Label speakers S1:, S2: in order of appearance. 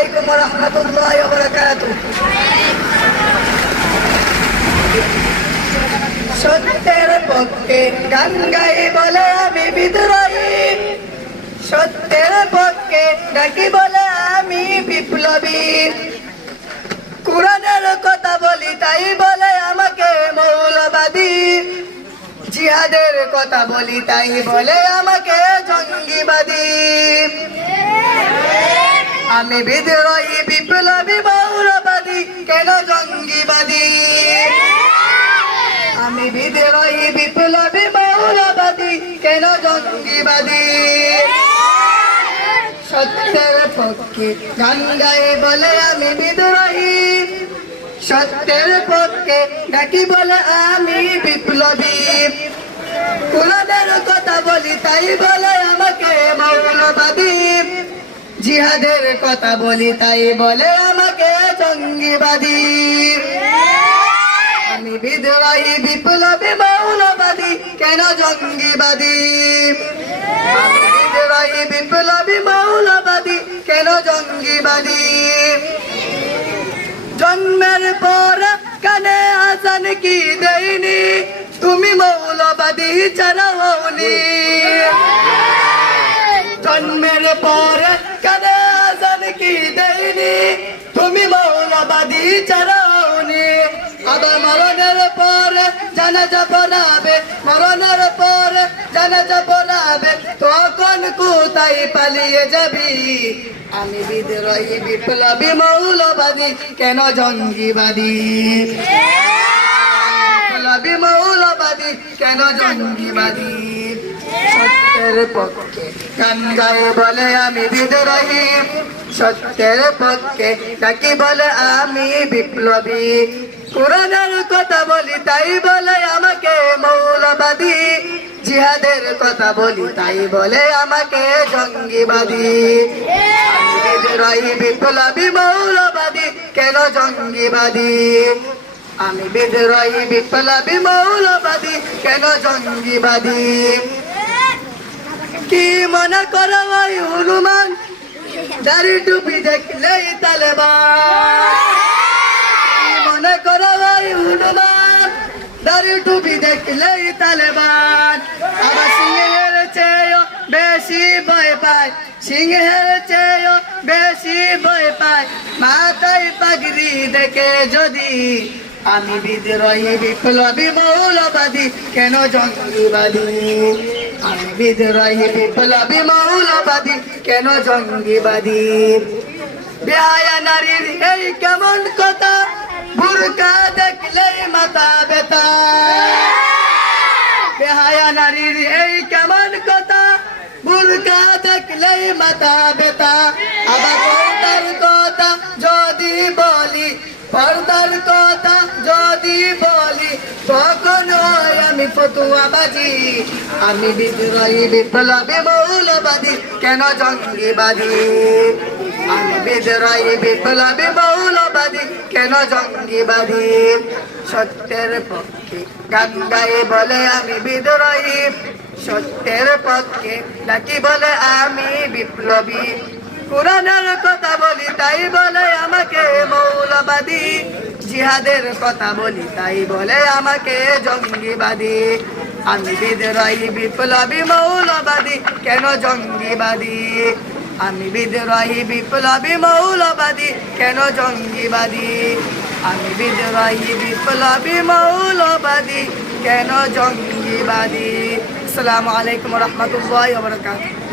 S1: আলাইকুম রহমতুল্লাহ বরকাত সত্যের পক্ষে গান গাই বলে আমি বিদ্রোহী। সত্যের পক্ষে ডাকি বলে আমি বিপ্লবী। কোরআনের কথা বলি, তাই বলে আমাকে মৌলবাদী। জিহাদের কথা বলি, তাই বলে আমাকে জঙ্গিবাদী। আমি বিদ্রোহী, বিপ্লবী, মৌলবাদী, কেন জঙ্গিবাদী? আমি বিদ্রোহী, বিপ্লবী, মৌলবাদী, কেন জঙ্গিবাদী? সত্যের পক্ষে গান গাই বলে আমি বিদ্রোহী। সত্যের পক্ষে ডাকি বলে আমি বিপ্লবী। কথা জিহাদের কথা বলি তাই বলে আমাকে জঙ্গিবাদী আমি বিদ্রোহী বিপ্লবী মৌলবাদী কেন জঙ্গিবাদী বিদ্রোহী বিপ্লবী মৌলবাদী কেন জঙ্গিবাদী জন্মের পর কানে আসান কি দেয়নি? তুমি মৌলবাদী ছাড়াওনি জন্মের পর কানে কি দেয়নি? তুমি মৌলবাদী ছাড়াওনি আবার মরণের পর জানাজা পড়াবে, মরণের পর জানাজা পড়াবে, তখন কোথায় পালিয়ে যাবি? আমি বিদ্রোহী, বিপ্লবী, মৌলবাদী, কেন জঙ্গিবাদী? বিপ্লবী, মৌলবাদী, কেন জঙ্গিবাদী? সত্যের পক্ষে গান গায়ে বলে আমি বিদ্রোহী। সত্যের পক্ষে ডাকি বলে আমি বিপ্লবী। কোরআনের কথা বলি, তাই বলে আমাকে মৌলবাদী। জিহাদের কথা বলি, তাই বলে আমাকে জঙ্গিবাদী। বিপ্লবী মৌলবাদী কেন জঙ্গিবাদী? আমি বিদ্রোহী বিপ্লবী মৌলবাদী কেন জঙ্গিবাদী? কি মনে করো ওই হনুমান? দাড়ি টুপি দেখলেই তালেবান। কি মনে করো ওই হনুমান দাড়ি টুপি দেখলেই তালেবান। আবার সিংহের চেয়েও বেশি ভয় পায় সিংহের চেয়েও বেশি ভয় পায়। মাথায় পাগড়ি দেখে যদি আমি বিদ্রোহী বিপ্লবী মৌলবাদী কেন জঙ্গিবাদী? আমি বিদ্রোহী বিপ্লবী মৌলবাদী, কেন জঙ্গিবাদী? বেহায়া নারীর এই কেমন কথা? বুরকা দেখলেই মাথা বেতা বেহায়া নারীর এই কেমন কথা? বুরকা দেখলেই মাথা বেতা আবার পর্দার কথা যদি বলি, পর্দার কথা যদি বলি, তখন ফতুয়াবাজি আমি বিদ্রোহী, বিপ্লবী, মৌলবাদী, কেন জঙ্গিবাদী আমি বিদ্রোহী, বিপ্লবী, মৌলবাদী, কেন জঙ্গিবাদী সত্যের পক্ষে গান গায়ে বলে আমি বিদ্রোহী। সত্যের পক্ষে নাকি বলে আমি বিপ্লবী? কোরআনের কথা বলি, তাই বলে আমাকে মৌলবাদী। জিহাদের কথা বলি, তাই বলে আমাকে জঙ্গিবাদী। আমি বিদ্রোহী, বিপ্লবী, মৌলবাদী। কেন জঙ্গিবাদী? আমি বিদ্রোহী, বিপ্লবী, মৌলবাদী। কেন জঙ্গিবাদী? আমি বিদ্রোহী, বিপ্লবী, মৌলবাদী। কেন জঙ্গিবাদী? আসসালামু আলাইকুম রহমতুল্লাহ